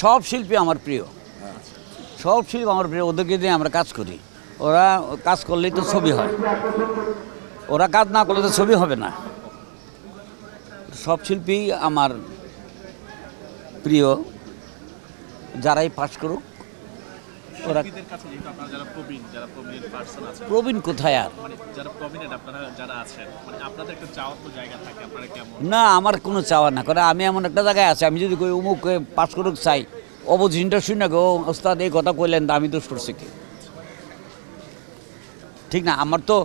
সব শিল্পী আমার প্রিয়, সব শিল্পী আমার প্রিয়। ওদেরকে দিয়ে আমরা কাজ করি, ওরা কাজ করলেই তো ছবি হয়, ওরা কাজ না করলে তো ছবি হবে না। সব শিল্পী আমার প্রিয়, যারাই পাস করুক। ওরা শিল্পীদের কাছে যেহেতু আপনারা যারা প্রবীণ পার্সন আছেন, প্রবীণ কোথায় আর, মানে যারা প্রবীণ আপনারা যারা আছেন, মানে আপনাদের একটা চাওয়ার তো জায়গা থাকে, আপনারা কেমন? না, আমার কোনো চাওয়া না করে। আমি এমন একটা জায়গায় আছি, আমি যদি কই অমুক পাস করুক চাই, অপোজিশনটা শুনে গো ওস্তাদ এই কথা কইলেন, আমি দোষ করছি কি? ঠিক না। আমার তো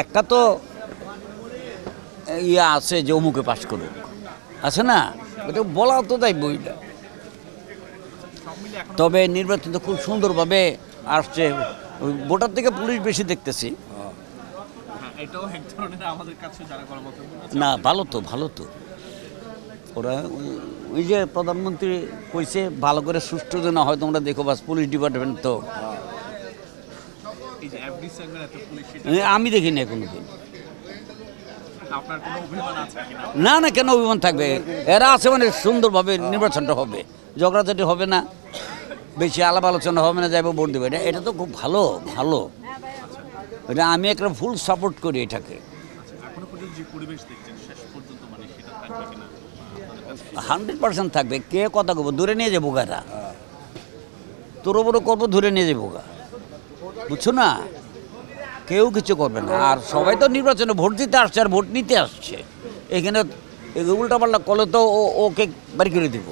একটা তো ইয়ে আছে যে অমুকে পাস করুক, আছে না? ওটা বলা তো তাই বইটা। সব মিলে এখন তবে নির্বাচন তো খুব সুন্দরভাবে আসছে, ভোটার থেকে পুলিশ বেশি দেখতেছি। হ্যাঁ, এটাও এক ধরনের আমাদের কাছে যারা গণমাধ্যম না, ভালো তো, ভালো তো। ওরা ওই যে প্রধানমন্ত্রী কইছে ভালো করে সুষ্ঠু যেন হয়, তোমরা দেখো বাস। পুলিশ ডিপার্টমেন্ট তো এই যে এফডি সেগমেন্ট এত পুলিশ, আমি দেখি না কোনোদিন। আপনার কোনো অভিমান আছে কিনা? না না, কেন অভিমান থাকবে? এরা আছে মানে সুন্দরভাবে নির্বাচনটা হবে, ঝগড়াঝাটি হবে না, বেশি আলাপ আলোচনা হবে না, যাইব ভোট দেবে। এটা তো খুব ভালো, ভালো। এটা আমি একটা ফুল সাপোর্ট করি এটাকে। এখনো পর্যন্ত যে পরিবেশ দেখছেন শেষ পর্যন্ত, মানে সেটা থাকবে কিনা আপনাদের কাছে? 100% থাকবে। কে কথা কব, ধরে নিয়ে যাবো গারা, তোর ওপরও করবো, ধরে নিয়ে যাবো গা, বুঝছো না? কেউ কিছু করবে না। আর সবাই তো নির্বাচনে ভোট দিতে আসছে আর ভোট নিতে আসছে। এখানে উল্টাপাল্টা করলে তো ওকে বাড়ি করে দিব।